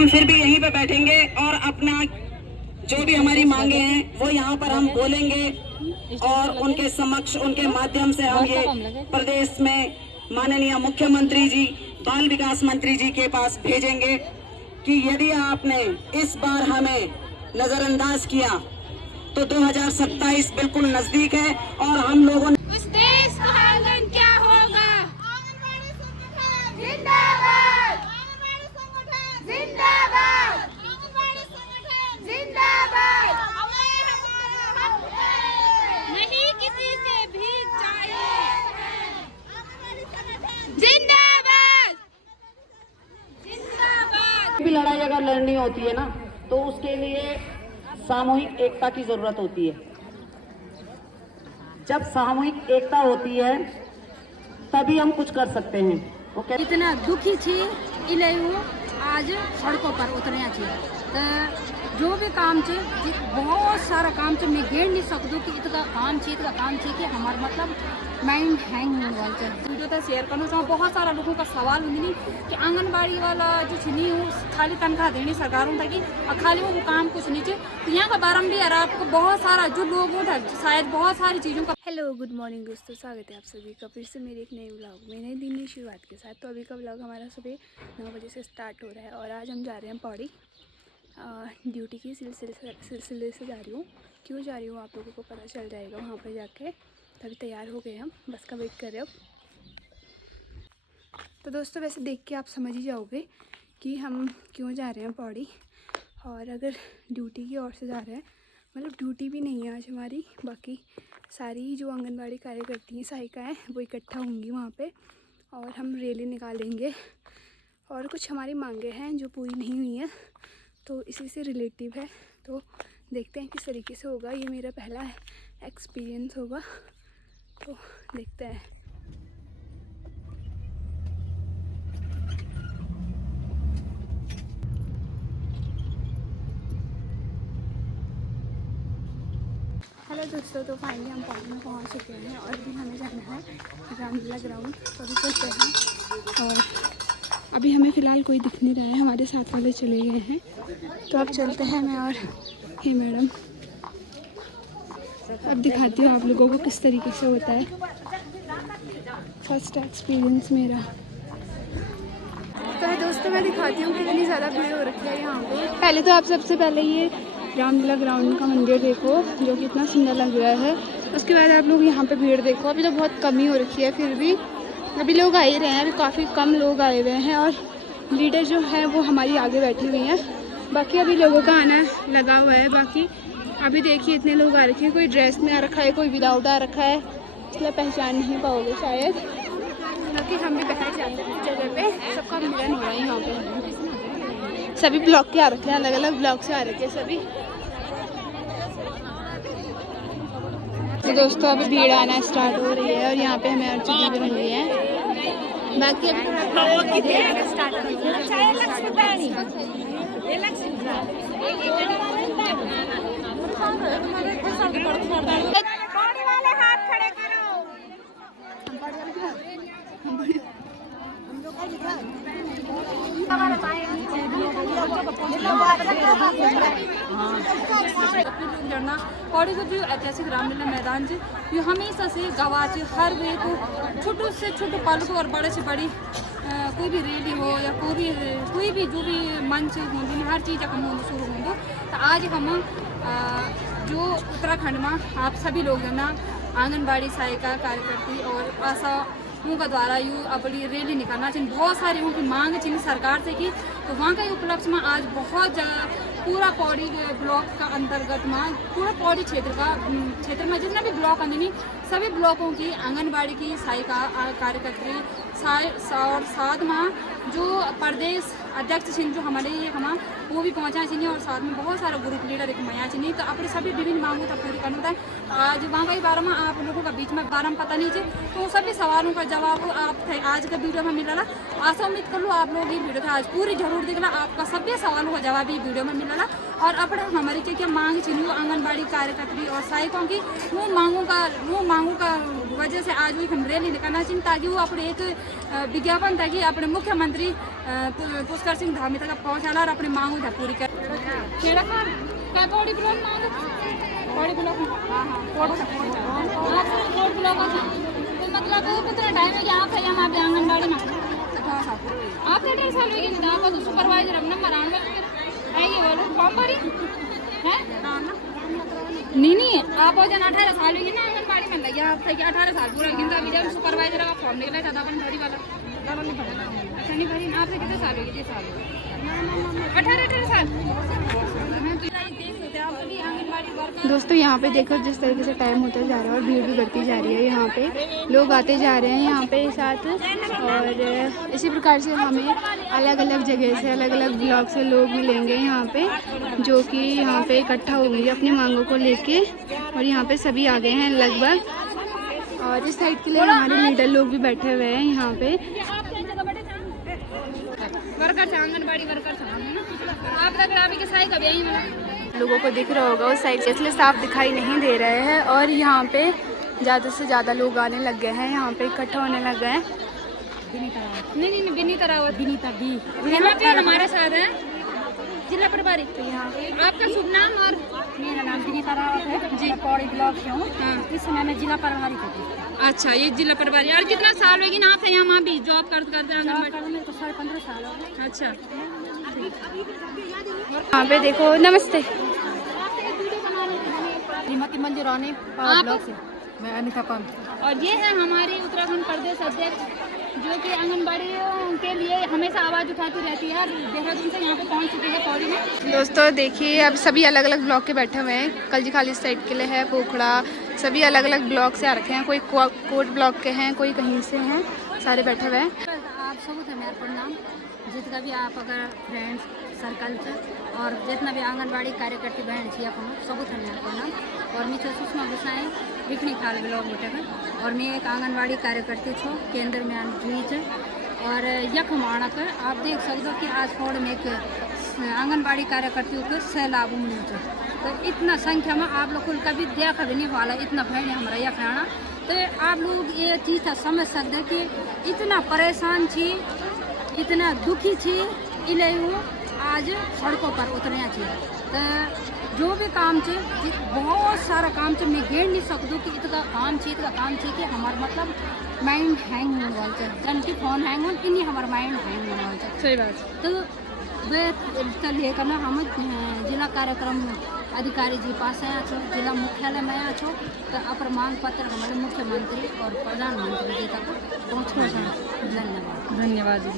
हम फिर भी यहीं पे बैठेंगे और अपना जो भी हमारी मांगे हैं वो यहाँ पर हम बोलेंगे और उनके समक्ष उनके माध्यम से हम ये प्रदेश में माननीय मुख्यमंत्री जी, बाल विकास मंत्री जी के पास भेजेंगे कि यदि आपने इस बार हमें नजरअंदाज किया तो 2027 बिल्कुल नजदीक है और हम लोगों उस देश का आंगन क्या होगा? जिंदाबाद! जिंदाबाद! जिंदाबाद! नहीं किसी से भी चाहिए। जिंदाबाद! जिंदाबाद! भी लड़ाई अगर लड़नी होती है ना तो उसके लिए सामूहिक एकता की जरूरत होती है। जब सामूहिक एकता होती है तभी हम कुछ कर सकते हैं। ओके, इतना दुखी थी इलेहू आज सड़कों पर उतरना चाहिए। तो जो भी काम छे, बहुत सारा काम छे, मैं गिन नहीं सकूँ कि इतना काम छे कि हमारा मतलब माइंड हैंग हो गया है। वीडियो तो शेयर करना चाहूँ। बहुत सारा लोगों का सवाल होंगे नहीं कि आंगनबाड़ी वाला जो छीनी वो खाली तनख्वाह देनी सरकारों तक की और खाली वो काम कुछ नहीं चाहिए। तो यहाँ का बारम्बी है आपको बहुत सारा जो लोग शायद बहुत सारी चीज़ों का। हेलो गुड मॉर्निंग दोस्तों, स्वागत है आप सभी का फिर से मेरे एक नए व्लॉग में, नए दिन की शुरुआत के साथ। तो अभी का व्लॉग हमारा सुबह 9 बजे से स्टार्ट हो रहा है और आज हम जा रहे हैं पौड़ी। ड्यूटी की सिलसिले से जा रही हूँ। क्यों जा रही हूँ आप लोगों को पता चल जाएगा वहाँ पर जाके। तभी तैयार हो गए, हम बस का वेट कर रहे हो। तो दोस्तों वैसे देख के आप समझ ही जाओगे कि हम क्यों जा रहे हैं पौड़ी। और अगर ड्यूटी की ओर से जा रहे हैं, मतलब ड्यूटी भी नहीं है आज हमारी, बाकी सारी जो आंगनबाड़ी कार्यकर्ती हैं, सहायिकाएँ, वो इकट्ठा होंगी वहाँ पे और हम रैली निकालेंगे। और कुछ हमारी मांगे हैं जो पूरी नहीं हुई हैं, तो इसी से रिलेटिव है। तो देखते हैं किस तरीके से होगा। ये मेरा पहला एक्सपीरियंस होगा, तो देखते हैं। हेलो दोस्तों, तो फाइनली हम पौड़ी में पहुंच चुके हैं और अभी हमें जाना है रामलीला ग्राउंड। तो अभी चलते हैं और अभी हमें फ़िलहाल कोई दिख नहीं रहा है, हमारे साथ वाले चले गए हैं। तो अब चलते हैं, मैं और ये मैडम। अब दिखाती हूँ आप लोगों को किस तरीके से होता है फर्स्ट एक्सपीरियंस मेरा। तो दोस्तों मैं दिखाती हूँ कितनी ज़्यादा भीड़ हो रखी है यहाँ पे। पहले तो आप सबसे पहले ये रामलीला ग्राउंड का मंदिर देखो जो कि इतना सुंदर लग रहा है। उसके बाद आप लोग यहाँ पे भीड़ देखो। अभी तो बहुत कमी हो रखी है, फिर भी अभी लोग आ ही रहे हैं। अभी काफ़ी कम लोग आए हुए हैं और लीडर जो है वो हमारी आगे बैठी हुई हैं। बाकी अभी लोगों का आना लगा हुआ है। बाकी अभी देखिए इतने लोग आ रखे हैं, कोई ड्रेस में आ रखा है, कोई विदाउट आ रखा है, इसलिए पहचान नहीं पाओगे शायद, क्योंकि हम भी बैठ जाते हैं जगह पे। सबका मिलन हो रहा है यहाँ पे। सभी ब्लॉक के आ रखे हैं, अलग अलग ब्लॉक से आ रखे हैं सभी। तो दोस्तों अभी भीड़ आना स्टार्ट हो रही है और यहाँ पे हमें और चीज़ें भी मिल रही हैं। बाकी अभी स्टार्ट हो रही है। पौड़ी को जो ऐतिहासिक रामलीला मैदान है ये हमेशा से गवा हर वे को छोटो से छोटो पल को और बड़े से बड़ी कोई भी रैली हो या कोई भी जो भी मंच होंगे हर चीज़ हम शुरू होंगे। तो आज हम जो उत्तराखंड में आप सभी लोग है ना आंगनबाड़ी सहायिका कार्यकर्ती और आशा उनका द्वारा यू अपनी रैली निकालना चाहिए। बहुत सारी उनकी मांग चाहिए सरकार से की। तो वहाँ का उपलक्ष्य में आज बहुत पूरा पौड़ी ब्लॉक का अंतर्गत में पूरा पौड़ी क्षेत्र में जितना भी ब्लॉक आने सभी ब्लॉकों की आंगनबाड़ी की सहायिका कार्यकर्ती और साथ में जो प्रदेश अध्यक्ष छिन जो हमारे ये हम वो भी पहुँचा चाहिए और साथ में बहुत सारा ग्रुप लीडर एक मया चाहिए। तो अपने सभी विभिन्न मांगों तक पूरी करना होता है। आज वहाँ के बारे में आप लोगों का बीच में बारे में पता नहीं चाहिए, तो सभी सवालों का जवाब आप आज का वीडियो में मिला। आशा उम्मीद कर लो आप लोग ये वीडियो था आज पूरी जरूर देखना, आपका सभी सवालों का जवाब ये वीडियो में मिला। और अपने हमारी क्या मांग चाहिए आंगनबाड़ी कार्यकर्ती और सहायकों की वो मांगों का वजह से आज हम रैली निकालना चाहिए ताकि वो अपने एक विज्ञापन था कि अपने मुख्यमंत्री पुष्कर सिंह धामी तक पहुँचाना और अपनी मांगों था पूरी कर मतलब कितना टाइम है कि आप है यहाँ पे आंगनबाड़ी में आप 18 साल हो गए आप तो सुपरवाइजर अब नंबर आने आइए बोलो फॉर्म भरी है नहीं आप हो जाना 18 साल होगी ना आंगनबाड़ी में लगे आप 18 साल पूरा गिनता भी जब सुपरवाइजर का फॉर्म निकला था अपन भरी वाला नहीं भरा अच्छा नहीं भरी आपसे कितने साल होगी 10 साल 18 साल दोस्तों यहाँ पे देखो जिस तरीके से टाइम होता जा रहा है और भीड़ भी बढ़ती जा रही है, यहाँ पे लोग आते जा रहे हैं यहाँ पे साथ। और इसी प्रकार से हमें अलग अलग जगह से अलग अलग ब्लॉक से लोग मिलेंगे यहाँ पे, जो कि यहाँ पे इकट्ठा होंगे अपनी मांगों को लेके। और यहाँ पे सभी आ गए हैं लगभग। और इस साइड के लिए हमारे लीडर लोग भी बैठे हुए हैं यहाँ पे। वर्कर आंगनबाड़ी वर्कर आप लग रहा है साई कभी यही लोगों को दिख रहा होगा उस साइड से, इसलिए साफ दिखाई नहीं दे रहे हैं। और यहाँ पे ज़्यादा से ज़्यादा लोग आने लग गए हैं, यहाँ पे इकट्ठा होने लग गए हैं। नहीं विनीता रावत विनीता भी यहाँ पे हमारे साथ है जिला प्रभारी। आपका शुभ नाम? और मेरा नाम विनीता रावत है जी, पौड़ी ब्लॉक से हूँ। इस समय मैं जिला प्रभारी करती हूँ। अच्छा ये जिला प्रभारी। और कितना साल होगी ना आप यहाँ भी जॉब करते मेरे को 15.5 साल हो गए। अच्छा यहाँ पे देखो, नमस्ते। श्रीमती मंजू रानी ब्लॉक से, मैं अनिता पाल। और ये है हमारी उत्तराखंड प्रदेश अध्यक्ष जो कि आंगनबाड़ियों के लिए हमेशा आवाज़ उठाती रहती है। देहरादून से यहाँ पे पहुँच चुके हैं पौड़ी में। दोस्तों देखिए अब सभी अलग अलग ब्लॉक के बैठे हुए हैं। कलजी खाली साइड के लिए है, पोखड़ा, सभी अलग अलग ब्लॉक से आ रखे हैं। कोई कोट ब्लॉक के हैं, कोई कहीं से हैं, सारे बैठे हुए हैं। आप सबूत है मेरा प्रणाम। जितना भी आप अगर फ्रेंड्स सर्कल से और जितना भी आंगनबाड़ी कार्यकर्ती बहन छी अपन सबूत है मेरा प्रणाम। और नीचे सुषमा गुसाई बिकनी खाल ब्लॉक बैठक और मैं एक आंगनबाड़ी कार्यकर्ती छो केंद्र में रीच। और यख माणक आप देख सकते कि आज फोड़ में एक आंगनबाड़ी कार्यकर्तियों को सैलाब मिल। तो इतना संख्या में आप लोग कभी देखा भी नहीं वाला इतना भैया हमारा यह आना। तो आप लोग ये चीज़ समझ सकते कि इतना परेशान छी, इतना दुखी छी, इले आज सड़कों पर उतरना चाहिए। तो जो भी काम छे बहुत सारा काम छे, मैं गिन नहीं सकूँ कि इतना काम छे कि हमारा मतलब माइंड हैंग होने वाला है। जन की फोन हैंग हो इन्हीं हमारा माइंड हैंग होने वाला है। सही बात। तो वे लेकर ना हम जिला कार्यक्रम अधिकारी जी पास आया छो, जिला मुख्यालय में आया छो। तो अपर मांग पत्र हमारे मुख्यमंत्री और प्रधानमंत्री जी तक पहुँच। धन्यवाद जी।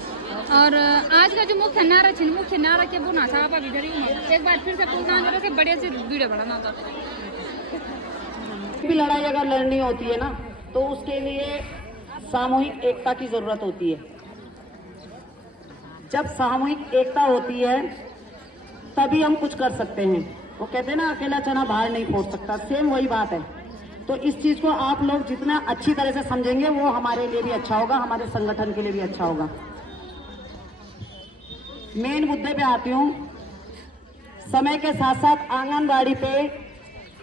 और आज का जो मुख्य नारा के बुना साहब अभी एक बार फिर से पूछना से बड़े से वीडियो बढ़ाना था। भी लड़ाई अगर लड़नी होती है ना तो उसके लिए सामूहिक एकता की जरूरत होती है। जब सामूहिक एकता होती है तभी हम कुछ कर सकते हैं। वो कहते हैं ना अकेला चना बाहर नहीं फोड़ सकता, सेम वही बात है। तो इस चीज को आप लोग जितना अच्छी तरह से समझेंगे वो हमारे लिए भी अच्छा होगा, हमारे संगठन के लिए भी अच्छा होगा। मेन मुद्दे पे आती हूँ। समय के साथ साथ आंगनबाड़ी पे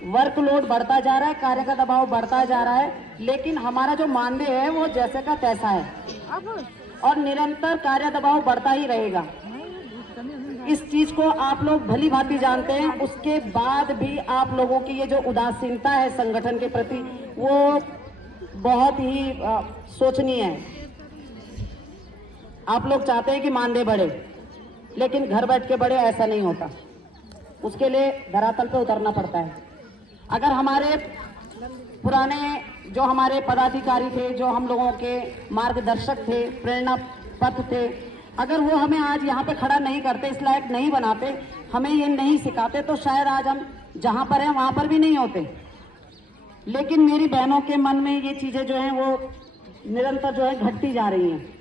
वर्कलोड बढ़ता जा रहा है, कार्य का दबाव बढ़ता जा रहा है, लेकिन हमारा जो मानदेय है वो जैसे का तैसा है और निरंतर कार्य दबाव बढ़ता ही रहेगा। इस चीज को आप लोग भली भांति जानते हैं। उसके बाद भी आप लोगों की ये जो उदासीनता है संगठन के प्रति वो बहुत ही सोचनीय है। आप लोग चाहते हैं कि मानदेय बढ़े, लेकिन घर बैठ के बढ़े ऐसा नहीं होता। उसके लिए धरातल पे उतरना पड़ता है। अगर हमारे पुराने जो हमारे पदाधिकारी थे, जो हम लोगों के मार्गदर्शक थे, प्रेरणा पथ थे, अगर वो हमें आज यहाँ पे खड़ा नहीं करते, इस लायक नहीं बनाते, हमें ये नहीं सिखाते, तो शायद आज हम जहाँ पर हैं वहाँ पर भी नहीं होते। लेकिन मेरी बहनों के मन में ये चीज़ें जो हैं वो निरंतर जो है घटती जा रही हैं।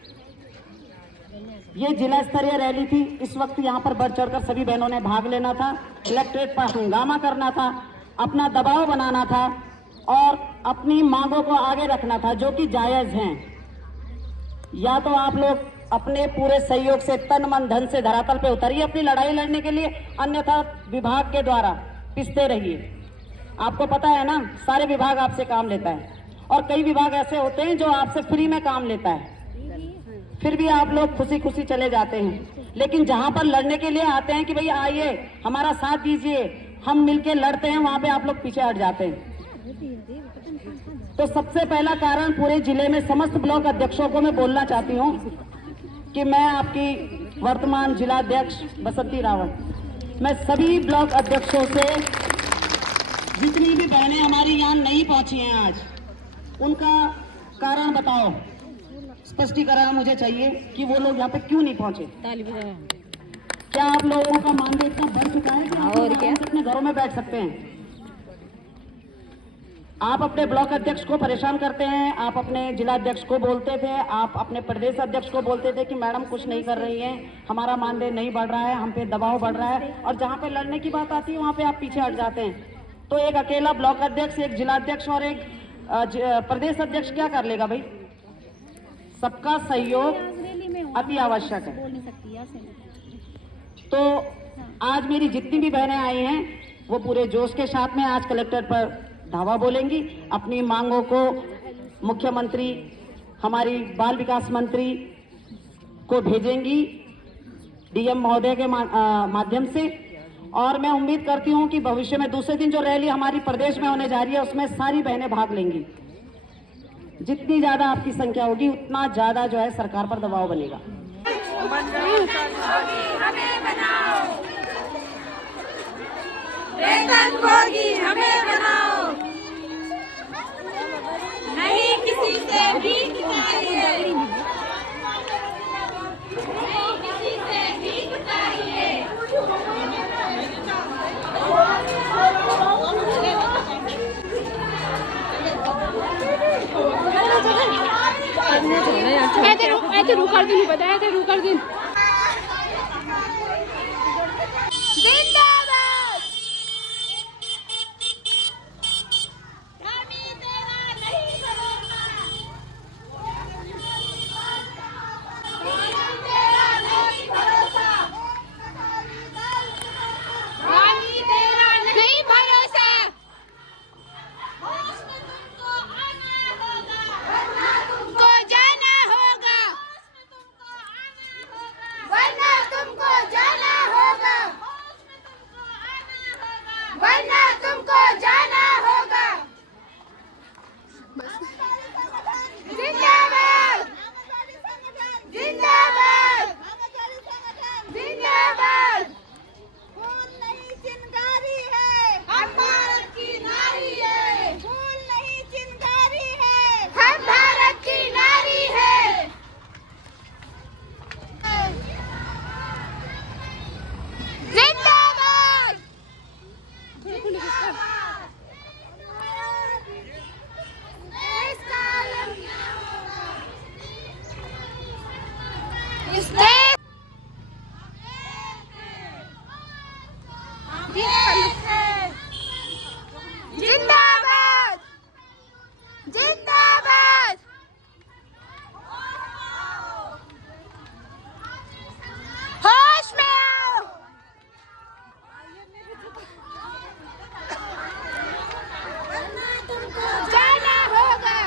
ये जिला स्तरीय रैली थी। इस वक्त यहाँ पर बढ़ चढ़कर सभी बहनों ने भाग लेना था, कलेक्ट्रेट पर हंगामा करना था, अपना दबाव बनाना था और अपनी मांगों को आगे रखना था जो कि जायज़ हैं। या तो आप लोग अपने पूरे सहयोग से तन मन धन से धरातल पे उतरिए अपनी लड़ाई लड़ने के लिए, अन्यथा विभाग के द्वारा पिसते रहिए। आपको पता है ना, सारे विभाग आपसे काम लेता है और कई विभाग ऐसे होते हैं जो आपसे फ्री में काम लेता है, फिर भी आप लोग खुशी खुशी चले जाते हैं। लेकिन जहां पर लड़ने के लिए आते हैं कि भाई आइए हमारा साथ दीजिए, हम मिलके लड़ते हैं, वहां पे आप लोग पीछे हट जाते हैं। तो सबसे पहला कारण पूरे जिले में समस्त ब्लॉक अध्यक्षों को मैं बोलना चाहती हूँ कि मैं आपकी वर्तमान जिलाध्यक्ष बसंती रावत, मैं सभी ब्लॉक अध्यक्षों से जितनी भी बहनें हमारी यहाँ नहीं पहुंची हैं आज, उनका कारण बताओ, स्पष्टीकरण मुझे चाहिए कि वो लोग यहाँ पे क्यों नहीं पहुंचे। क्या आप लोगों का मानदेय इतना बढ़ चुका है कि आप अपने घरों में बैठ सकते हैं? आप अपने ब्लॉक अध्यक्ष को परेशान करते हैं, आप अपने जिलाध्यक्ष को बोलते थे, आप अपने प्रदेश अध्यक्ष को बोलते थे कि मैडम कुछ नहीं कर रही हैं, हमारा मानदेय नहीं बढ़ रहा है, हम पे दबाव बढ़ रहा है, और जहां पे लड़ने की बात आती है वहां पे आप पीछे हट जाते हैं। तो एक अकेला ब्लॉक अध्यक्ष, एक जिलाध्यक्ष और एक प्रदेश अध्यक्ष क्या कर लेगा भाई? सबका सहयोग अति आवश्यक है। तो आज मेरी जितनी भी बहनें आई हैं वो पूरे जोश के साथ में आज कलेक्टर पर धावा बोलेंगी, अपनी मांगों को मुख्यमंत्री, हमारी बाल विकास मंत्री को भेजेंगी डीएम महोदय के माध्यम से। और मैं उम्मीद करती हूं कि भविष्य में दूसरे दिन जो रैली हमारी प्रदेश में होने जा रही है उसमें सारी बहनें भाग लेंगी। जितनी ज्यादा आपकी संख्या होगी उतना ज्यादा जो है सरकार पर दबाव बनेगा। वेतनभोगी हमें बनाओ, नहीं किसी से भीख चाहिए, नहीं किसी से भीख चाहिए। ऐसे रू कर दिन बताया, ऐसे रू कर दिन। जिंदाबाद जिंदाबाद। होश में आओ। जाना होगा,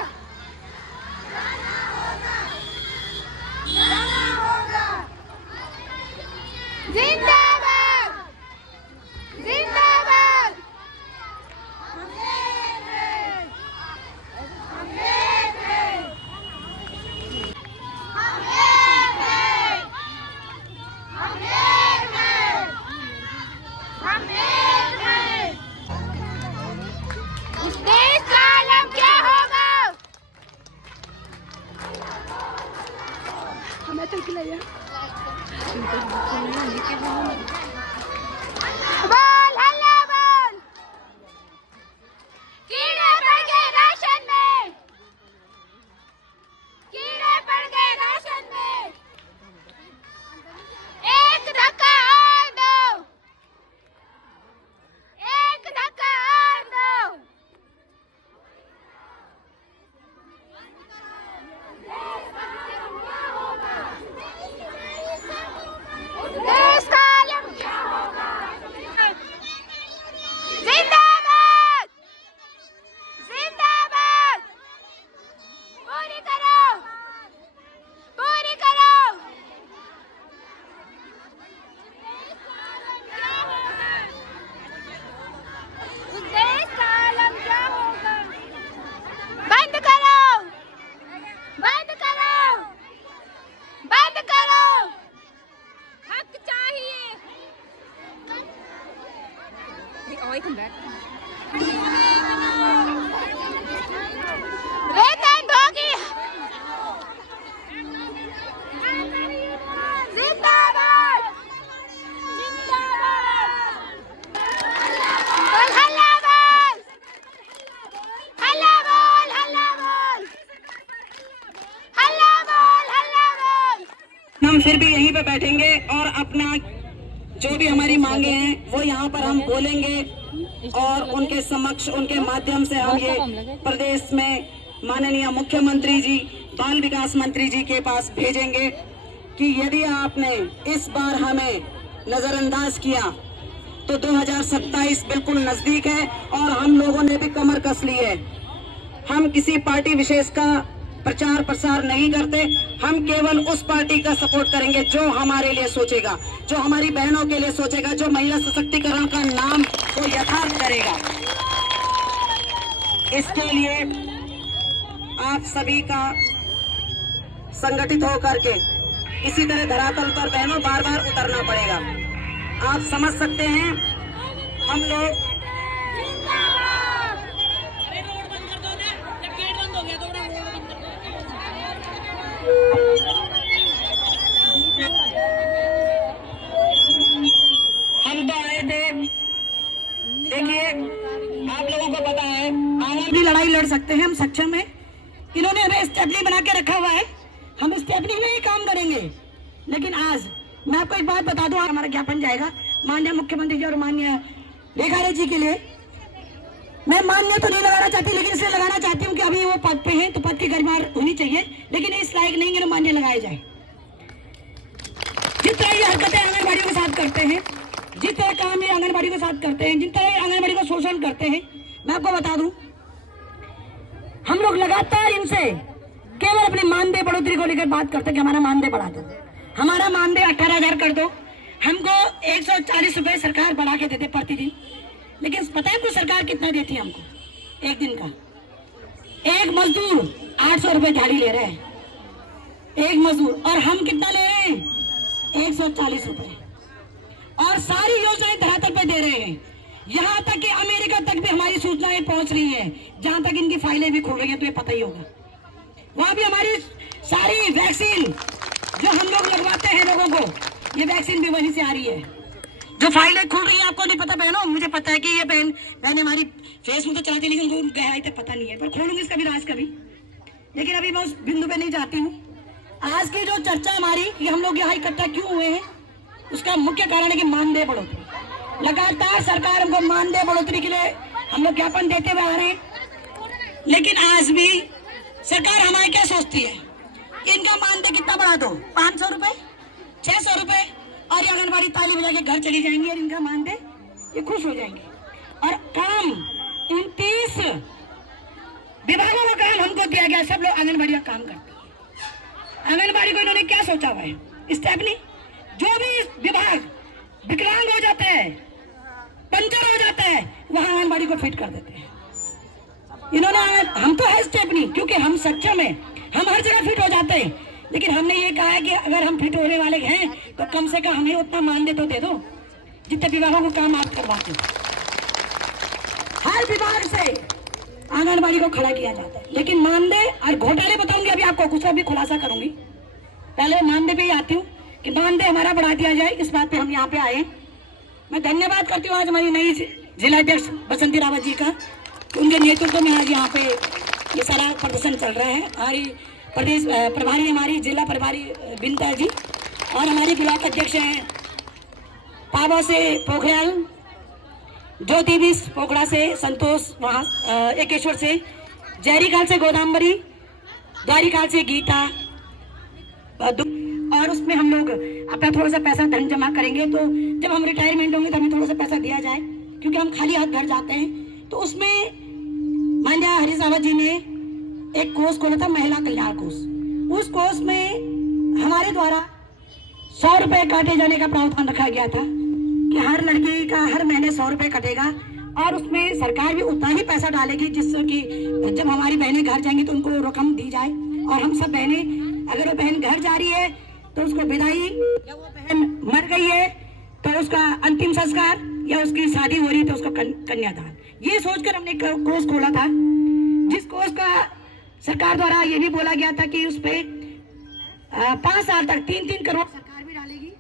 जिंदाबाद जिंदाबाद। welcome back. वेतन भोगी जिंदाबाद बोल हल्ला बोल हल्ला बोल हल्ला बोल हल्ला बोल हल्ला बोल। हम फिर भी यहीं पे बैठेंगे और अपना जो भी हमारी मांगे हैं वो यहाँ पर हम बोलेंगे और उनके समक्ष उनके माध्यम से हम ये प्रदेश में माननीय मुख्यमंत्री जी बाल विकास मंत्री जी के पास भेजेंगे कि यदि आपने इस बार हमें नजरअंदाज किया तो 2027 बिल्कुल नजदीक है और हम लोगों ने भी कमर कस ली है। हम किसी पार्टी विशेष का प्रचार प्रसार नहीं करते, हम केवल उस पार्टी का सपोर्ट करेंगे जो हमारे लिए सोचेगा, जो हमारी बहनों के लिए सोचेगा, जो महिला सशक्तिकरण का नाम वो यथार्थ करेगा। इसके लिए आप सभी का संगठित होकर के इसी तरह धरातल पर बहनों बार बार उतरना पड़ेगा। आप समझ सकते हैं हम लोग हम तो आए थे, देखिए आप लोगों को पता है आगे लड़ाई लड़ सकते हैं, हम सक्षम हैं। इन्होंने हमें स्टेपनी बना के रखा हुआ है, हम स्टेपनी में ही काम करेंगे। लेकिन आज मैं आपको एक बात बता दूं, हमारा ज्ञापन जाएगा माननीय मुख्यमंत्री जी और माननीय रेखारे जी के लिए। मैं मान्य तो नहीं लगाना चाहती, लेकिन इसलिए लगाना चाहती हूँ कि अभी वो पद पे हैं तो पद की गरिमा होनी चाहिए, लेकिन इस लायक नहीं है मान्य लगाए जाए। जिस तरह ये हरकतें आंगनबाड़ियों के साथ करते हैं, जिस तरह काम ये आंगनबाड़ी के साथ करते हैं, जिस तरह आंगनबाड़ी का शोषण करते हैं, मैं आपको बता दूं हम लोग लगातार इनसे केवल अपनी मानदेय बढ़ोतरी को लेकर बात करते हैं कि हमारा मानदेय बढ़ा दो, हमारा मानदेय 18,000 कर दो। हमको 140 रुपए सरकार बढ़ा के देते प्रतिदिन, लेकिन पता है कुछ सरकार कितना देती है हमको एक दिन का? एक मजदूर 800 रुपए दिहाड़ी ले रहे हैं एक मजदूर, और हम कितना ले रहे हैं? 140 रुपए। और सारी योजनाएं धरातल पे दे रहे हैं, यहाँ तक कि अमेरिका तक भी हमारी सूचनाएं पहुंच रही हैं, जहां तक इनकी फाइलें भी खुल रही हैं, तो ये पता ही होगा। वहां भी हमारी सारी वैक्सीन जो हम लोग लगवाते हैं लोगों को, ये वैक्सीन भी वहीं से आ रही है। जो फाइलें खुल रही है आपको नहीं पता बहनों, मुझे पता है कि ये बहन हमारी फेसबुक तो चलाती, लेकिन उनको गहराई तक पता नहीं है, पर खोलूंगी इसका भी राज कभी। लेकिन अभी मैं उस बिंदु पे नहीं जाती हूँ। आज की जो चर्चा हमारी कि हम लोग यहाँ इकट्ठा क्यों हुए हैं, उसका मुख्य कारण है कि मानदेय बढ़ोतरी। लगातार सरकार हमको मानदेय बढ़ोतरी के लिए हम लोग ज्ञापन देते हुए आ रहे हैं, लेकिन आज भी सरकार हमारे क्या सोचती है, इनका मानदेय कितना बढ़ा दो, 500 रुपए, 600 रुपए, और ये आंगनबाड़ी ताली बजा के घर चली जाएंगी और इनका मानदेय ये खुश हो जाएंगे। और काम 29 विभागों का काम हमको दिया गया, सब लोग आंगनबाड़ी का काम करते हैं। आंगनबाड़ी को इन्होंने क्या सोचा हुआ है? स्टेपनी, जो भी विभाग विकलांग हो जाता है, पंचर हो जाता है, वहां आंगनबाड़ी को फिट कर देते हैं इन्होंने। हम तो है स्टेपनी, क्योंकि हम सक्षम है, हम हर जगह फिट हो जाते हैं, लेकिन हमने ये कहा है कि अगर हम फिट होने वाले हैं तो कम से कम हमें उतना मानदेय तो दे दो जितने विभागों को काम आप करवाते हो। हर विभाग से आंगनबाड़ी को खड़ा किया जाता है, लेकिन मानदेय और घोटाले बताऊंगी अभी आपको, कुछ अभी खुलासा करूंगी। पहले मानदेय पे ही आती हूँ कि मानदेय हमारा बढ़ा दिया जाए, इस बात पे हम यहाँ पे आए। मैं धन्यवाद करती हूँ आज हमारी नई जिलाध्यक्ष बसंती रावत जी का, उनके नेतृत्व में आज यहाँ पे ये सारा प्रदर्शन चल रहा है। हमारी प्रदेश प्रभारी, हमारी जिला प्रभारी बिंता जी, और हमारी ब्लॉक अध्यक्ष हैं पाबा से पोखरियाल, ज्योति बिस पोखरा से संतोष, वहाँ एकेश्वर से, जहरीखाल से गोदाम्बरी, द्वारिकाल से गीता, और उसमें हम लोग अपना थोड़ा सा पैसा धन जमा करेंगे, तो जब हम रिटायरमेंट होंगे तो हमें थोड़ा सा पैसा दिया जाए, क्योंकि हम खाली हाथ घर जाते हैं। तो उसमें माननीय हरीश रावत जी ने एक कोर्स खोला था, महिला कल्याण कोर्स। उस कोर्स में हमारे द्वारा 100 रुपए काटे जाने का प्रावधान रखा गया था कि हर लड़की का हर महीने 100 रुपए कटेगा, और उसमें सरकार भी उतना ही पैसा डालेगी जिससे कि जब हमारी बहनें घर जाएंगी तो उनको रकम दी जाए। और हम सब बहनें, अगर वो बहन घर जा रही है तो उसको विदाई, जब वो बहन मर गई है तो उसका अंतिम संस्कार, या उसकी शादी हो रही तो उसका कन्यादान। ये सोचकर हमने कोष खोला था, जिस कोष का सरकार द्वारा ये भी बोला गया था कि उस पे 5 साल तक 3-3 करोड़ सरकार भी डालेगी,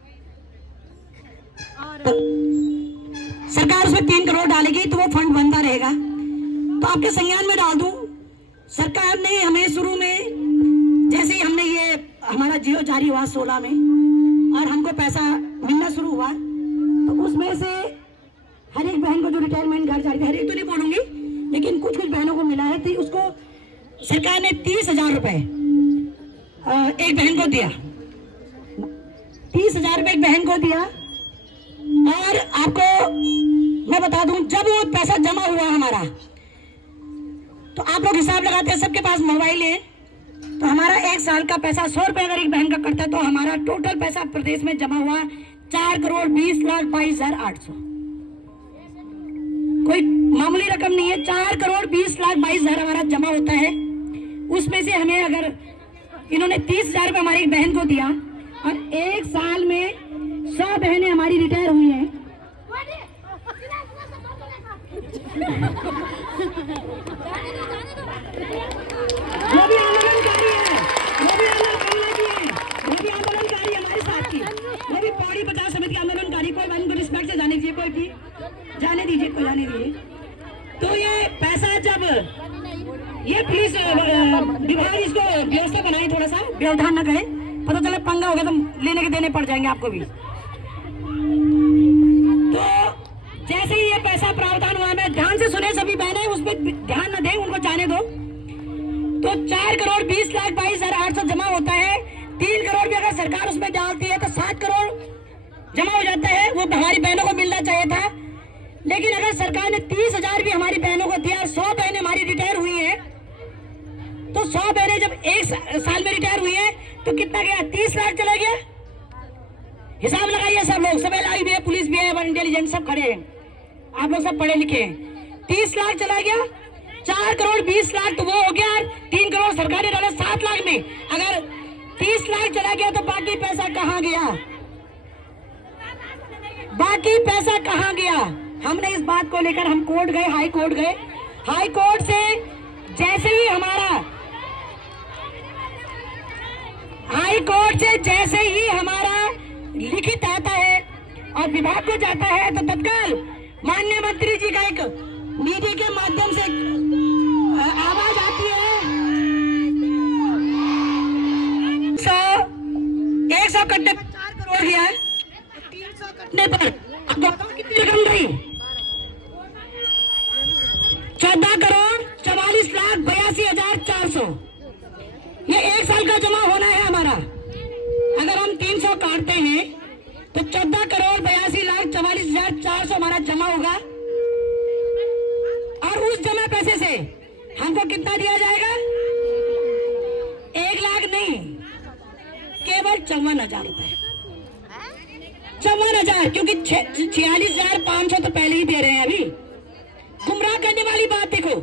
और सरकार उसमें 3 करोड़ डालेगी तो वो फंड बनता रहेगा। तो आपके संज्ञान में डाल दूं, सरकार ने हमें शुरू में जैसे ही हमने ये हमारा जियो जारी हुआ 16 में और हमको पैसा मिलना शुरू हुआ, तो उसमें से हर एक बहन को जो रिटायरमेंट घर जारी, हर एक तो नहीं बोलूंगी, लेकिन कुछ कुछ बहनों को मिला है, तो उसको सरकार ने 30,000 रुपए एक बहन को दिया, 30,000 रुपए एक बहन को दिया। और आपको मैं बता दूं, जब वो पैसा जमा हुआ हमारा, तो आप लोग हिसाब लगाते हैं, सबके पास मोबाइल है, तो हमारा 1 साल का पैसा 100 रुपए अगर एक बहन का करता है, तो हमारा टोटल पैसा प्रदेश में जमा हुआ 4,20,22,800। कोई मामूली रकम नहीं है, 4,20,22,000 हमारा जमा होता है। उसमें से हमें अगर इन्होंने 30,000 रुपए हमारी एक बहन को दिया, और 1 साल में 100 बहनें हमारी रिटायर हुई हैं, वो भी आंदोलनकारी है, वो भी आंदोलनकारी है, वो भी आंदोलनकारी हमारे साथ की, वो भी पौड़ी 50 समिति आंदोलनकारी। कोई बहन को रिस्पेक्ट से जाने दीजिए, कोई भी जाने दीजिए, कोई जाने दीजिए। तो ये पैसा जब ये पुलिस विभाग इसको व्यवस्था बनाई, थोड़ा सा व्यवधान न करे, पता चला पंगा हो गया तो लेने के देने पड़ जाएंगे आपको भी। तो जैसे ही ये पैसा प्रावधान हुआ, मैं ध्यान से सुने सभी बहनें, उस पर ध्यान न दें, उनको जाने दो। तो 4,20,22,800 जमा होता है। 3 करोड़ भी अगर सरकार उसमें डालती है तो 7 करोड़ जमा हो जाता है, वो हमारी बहनों को मिलना चाहिए था। लेकिन अगर सरकार ने 30,000 भी हमारी बहनों को दिया, 100 बहनें हमारी रिटायर हुई हैं, तो 100 बहनें जब 1 साल में रिटायर हुई है तो कितना गया? 30 लाख चला गया। हिसाब लगाइए सब लोग, सब एलआई भी है, पुलिस भी है, इंटेलिजेंस सब खड़े हैं, आप लोग सब पढ़े लिखे हैं। 30 लाख चला गया, 4,20,00,000 तो वो हो गया, 3 करोड़ सरकार ने डाला 7 लाख में। अगर 30 लाख चला गया तो बाकी पैसा कहाँ गया? बाकी पैसा कहाँ गया? हमने इस बात को लेकर हम कोर्ट गए, हाई कोर्ट गए। हाई कोर्ट से जैसे ही हमारा हाई कोर्ट से जैसे ही हमारा लिखित आता है और विभाग को जाता है, तो तत्काल माननीय मंत्री जी का एक मीडिया के माध्यम से आवाज आती है, 100 कट्टे 4 करोड़ दिया है, 300 कट्टे पर अब बताओ कितनी रकम गई? 14,44,82,400। ये 1 साल का जमा होना है हमारा। अगर हम 300 काटते हैं तो 14,82,44,400 हमारा जमा होगा। और उस जमा पैसे से हमको कितना दिया जाएगा? 1 लाख नहीं, केवल 54,000 रुपए। 54,000, क्योंकि 46,500 तो पहले ही दे रहे हैं। अभी गुमराह करने वाली बात देखो,